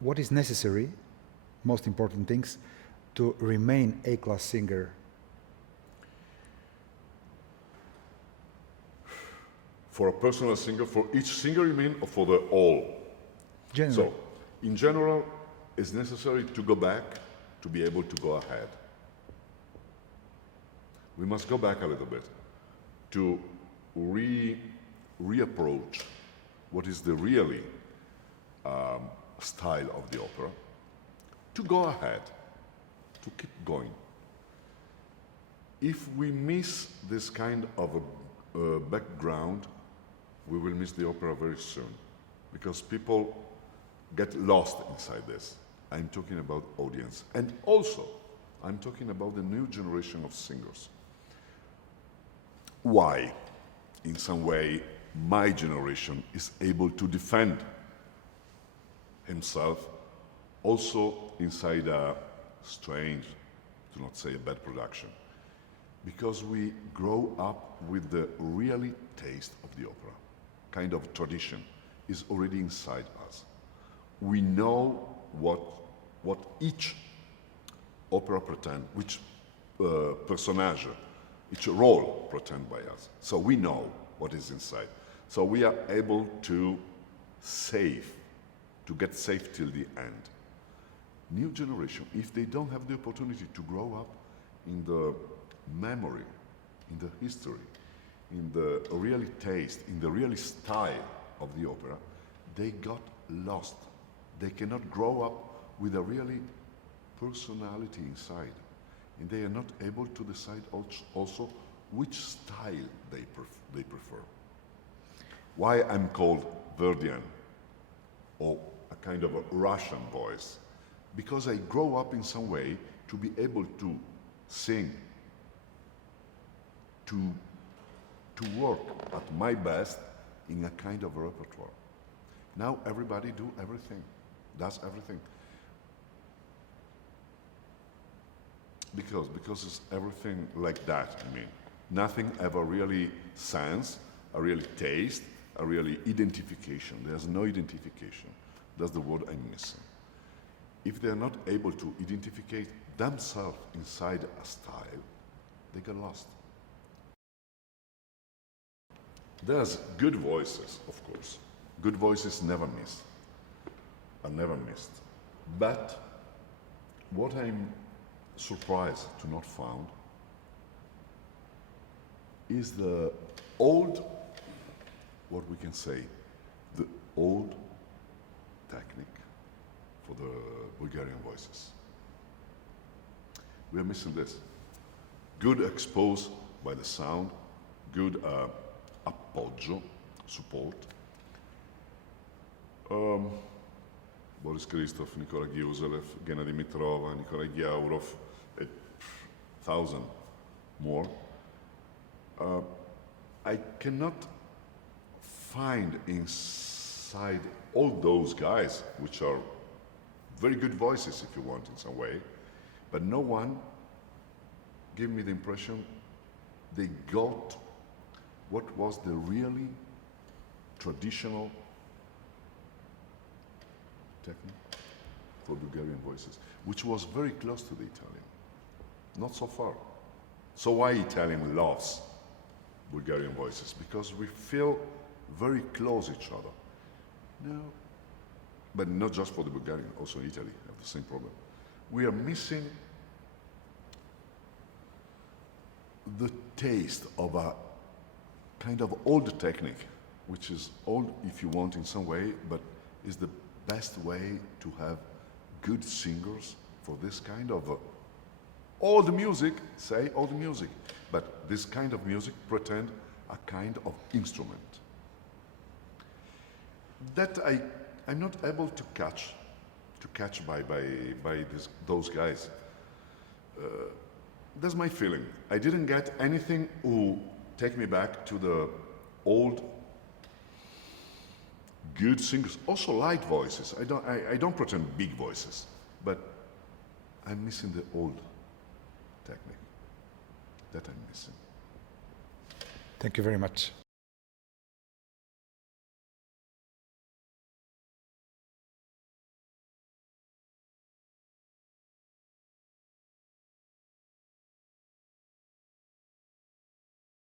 what is necessary, most important things, to remain A-class singer? For a personal singer, for each singer you mean, or for the all? Generally. So, in general, it's necessary to go back to be able to go ahead. We must go back a little bit to reapproach what is the really style of the opera, to go ahead, to keep going. If we miss this kind of a background, we will miss the opera very soon, because people get lost inside this. I'm talking about audience. And also, I'm talking about the new generation of singers. Why, in some way, my generation is able to defend himself also inside a strange, to not say a bad production? Because we grow up with the really taste of the opera. Kind of tradition is already inside us. We know what each opera pretend, which personage, each role pretend by us. So we know what is inside. So we are able to get safe till the end. New generation, if they don't have the opportunity to grow up in the memory, in the history, in the really taste, in the really style of the opera, they got lost. They cannot grow up with a really personality inside. And they are not able to decide also which style they prefer. Why I'm called Verdian, or a kind of a Russian voice? Because I grow up in some way to be able to sing, to work at my best in a kind of repertoire. Now everybody does everything. Because it's everything like that, I mean. Nothing ever really sense, a really taste, a really identification. There's no identification. That's the word I'm missing. If they're not able to identify themselves inside a style, they get lost. There's good voices, of course. Good voices never miss, are never missed. But what I'm surprised to not found is the old, what we can say, the old technique for the Bulgarian voices. We are missing this. Good exposed by the sound, good appoggio, support. Boris Christoph, Nikola Giuselev, Gennady Mitrova, Nikolai Giaurov, 1,000 more. I cannot find inside all those guys, which are very good voices if you want in some way, but no one gave me the impression they got what was the really traditional technique for Bulgarian voices, which was very close to the Italian, not so far. So why Italian loves Bulgarian voices? Because we feel very close each other. No, but not just for the Bulgarian, also Italy have the same problem. We are missing the taste of a kind of old technique, which is old if you want in some way, but is the best way to have good singers for this kind of old music, say old music, but this kind of music pretend a kind of instrument. That I'm not able to catch by those guys. That's my feeling. I didn't get anything who take me back to the old good singers, also light voices. I don't pretend big voices, but I'm missing the old technique that I'm missing. Thank you very much.